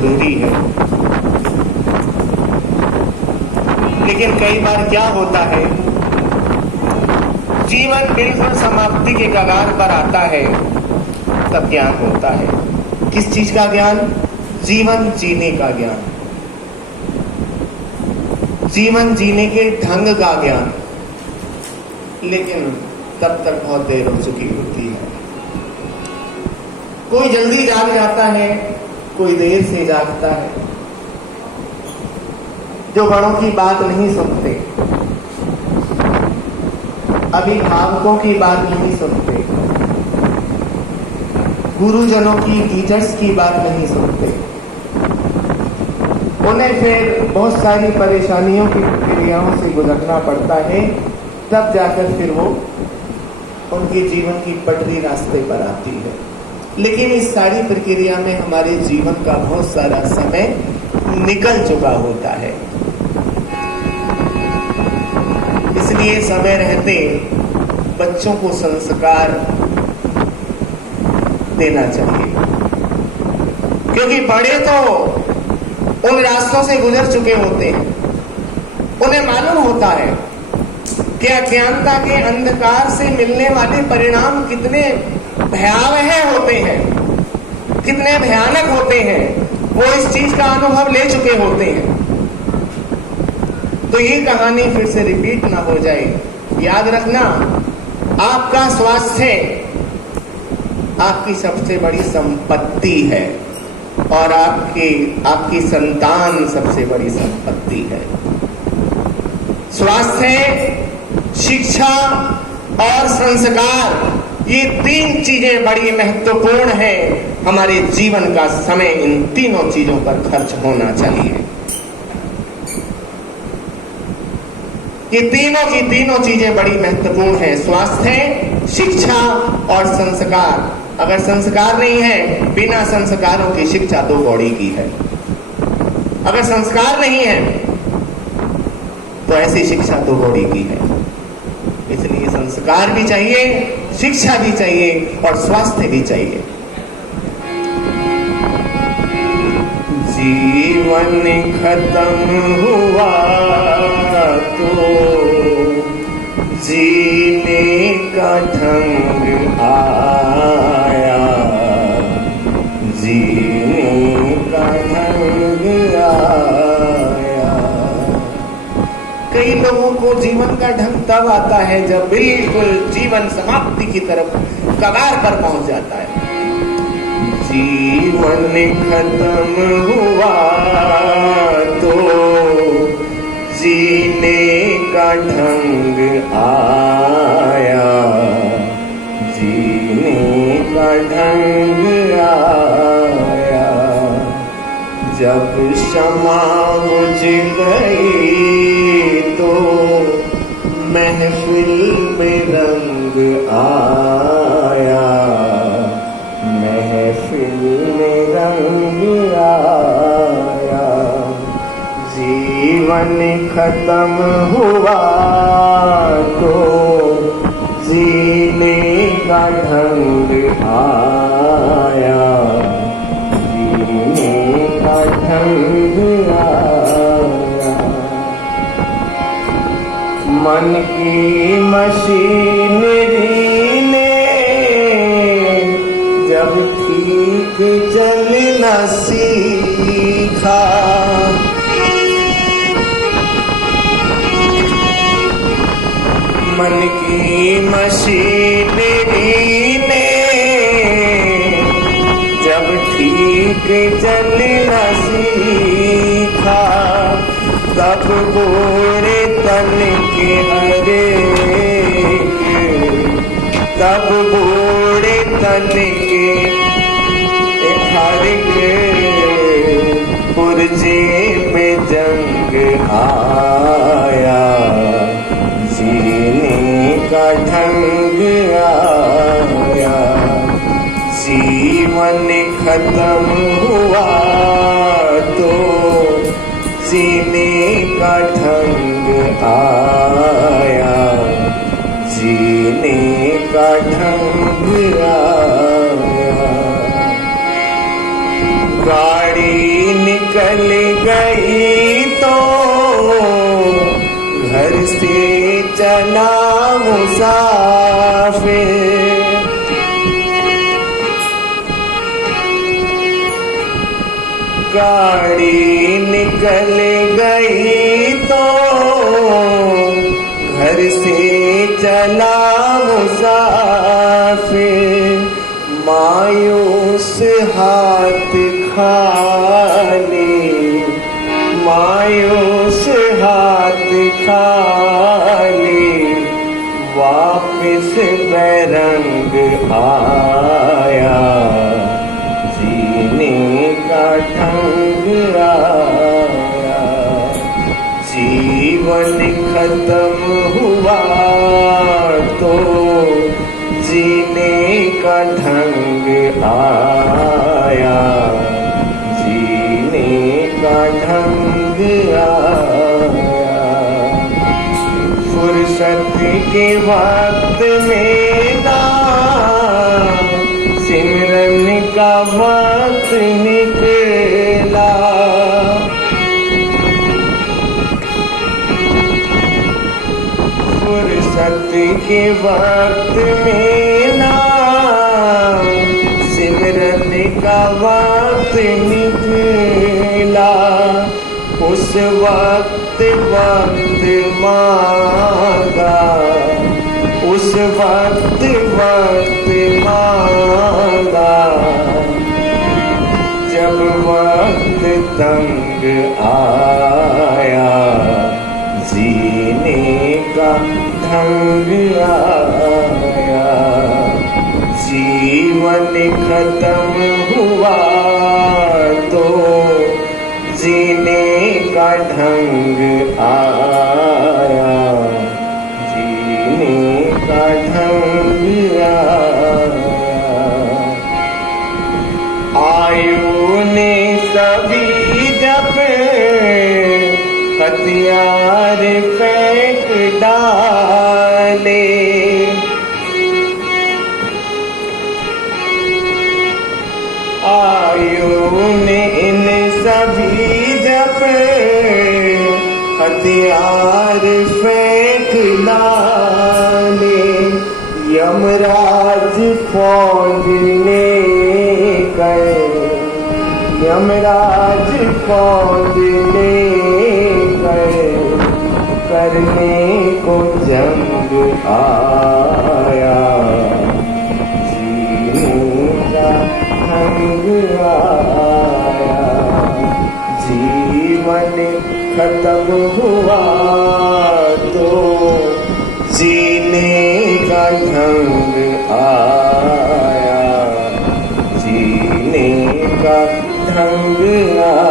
जरूरी है। लेकिन कई बार क्या होता है, जीवन बिल्कुल समाप्ति के कगार पर आता है, तब ज्ञान होता है। किस चीज का ज्ञान? जीवन जीने का ज्ञान, जीवन जीने के ढंग का ज्ञान। लेकिन तब तक बहुत देर हो चुकी होती है। कोई जल्दी जाग जाता है, कोई देर से जागता है। जो बड़ों की बात नहीं सुनते, अभिभावकों की बात नहीं सुनते, गुरुजनों की, टीचर्स की बात नहीं सुनते, उन्हें फिर बहुत सारी परेशानियों की प्रक्रियाओं से गुजरना पड़ता है। तब जाकर फिर वो उनके जीवन की पटरी रास्ते पर आती है। लेकिन इस सारी प्रक्रिया में हमारे जीवन का बहुत सारा समय निकल चुका होता है। इसलिए समय रहते बच्चों को संस्कार देना चाहिए, क्योंकि बड़े तो उन रास्तों से गुजर चुके होते हैं। उन्हें मालूम होता है कि अज्ञानता के अंधकार से मिलने वाले परिणाम कितने भयावह होते हैं, कितने भयानक होते हैं। वो इस चीज का अनुभव ले चुके होते हैं। तो ये कहानी फिर से रिपीट ना हो जाए, याद रखना, आपका स्वास्थ्य आपकी सबसे बड़ी संपत्ति है और आपकी संतान सबसे बड़ी संपत्ति है। स्वास्थ्य, शिक्षा और संस्कार, ये तीन चीजें बड़ी महत्वपूर्ण हैं। हमारे जीवन का समय इन तीनों चीजों पर खर्च होना चाहिए। ये तीनों की तीनों चीजें बड़ी महत्वपूर्ण हैं, स्वास्थ्य, शिक्षा और संस्कार। अगर संस्कार नहीं है, बिना संस्कारों की शिक्षा दो कौड़ी की है। अगर संस्कार नहीं है तो ऐसी शिक्षा दो कौड़ी की है। इसलिए संस्कार भी चाहिए, शिक्षा भी चाहिए और स्वास्थ्य भी चाहिए। जीवन खत्म हुआ तो जीने का ढंग आया, जीने का ढंग आया। कई लोगों को जीवन का ढंग तब आता है जब बिल्कुल जीवन समाप्ति की तरफ कगार पर पहुंच जाता है। जीवन खत्म हुआ तो जीने का ढंग आया, जीने का ढंग आया। जब शमा बुझ गई तो महफिल में रंग आया, महफिल में रंग आया। जीवन खत्म हुआ तो जीने का ढंग आया, जीने का ढंग आया। मन की मशीनरी ने जब ठीक चलना सीखा, मन की मशीनरी ने जब ठीक चलना सीखा, तब बूढ़े तन के तब बूढ़े तन के हर के पुर्जे में जंग आया, जीने का ढंग आया। जीवन खत्म हुआ तो जीने का ढंग आया, जीने का ढंग आया। गाड़ी निकल गई तो घर से चला मुसाफिर। गाड़ी निकल गई तो घर से चला मुसाफिर। मायूस हाथ खाली, मायूस हाथ खाली, वापिस बेरंग आया। जीने का ढंग आया, जीवन खत्म हुआ तो जीने का ढंग आया। जीने का ढंग आया। फुर्सत के वक्त में ना सिमरन का वक्त निकला। फुर्सत के वक्त में ना सिमरन का वक्त निकला। उस वक्त वक्त मांगा, उस वक्त वक्त मांगा, जब वक्त तंग आया। जीने का ढंग आया। जीवन खत्म हुआ तो जीने का ढंग आया। जीने का ढंग आया। आयु ने सभी जब हथियार फेंक डाले। आयु ने इन सभी जब हथियार फेंक डाले। यमराज फौज ने यमराज फौज ने करने को जंग आया। जीने का ढंग आया। जीवन खत्म हुआ तो जीने का ढंग आया। जीने का ढंग आया।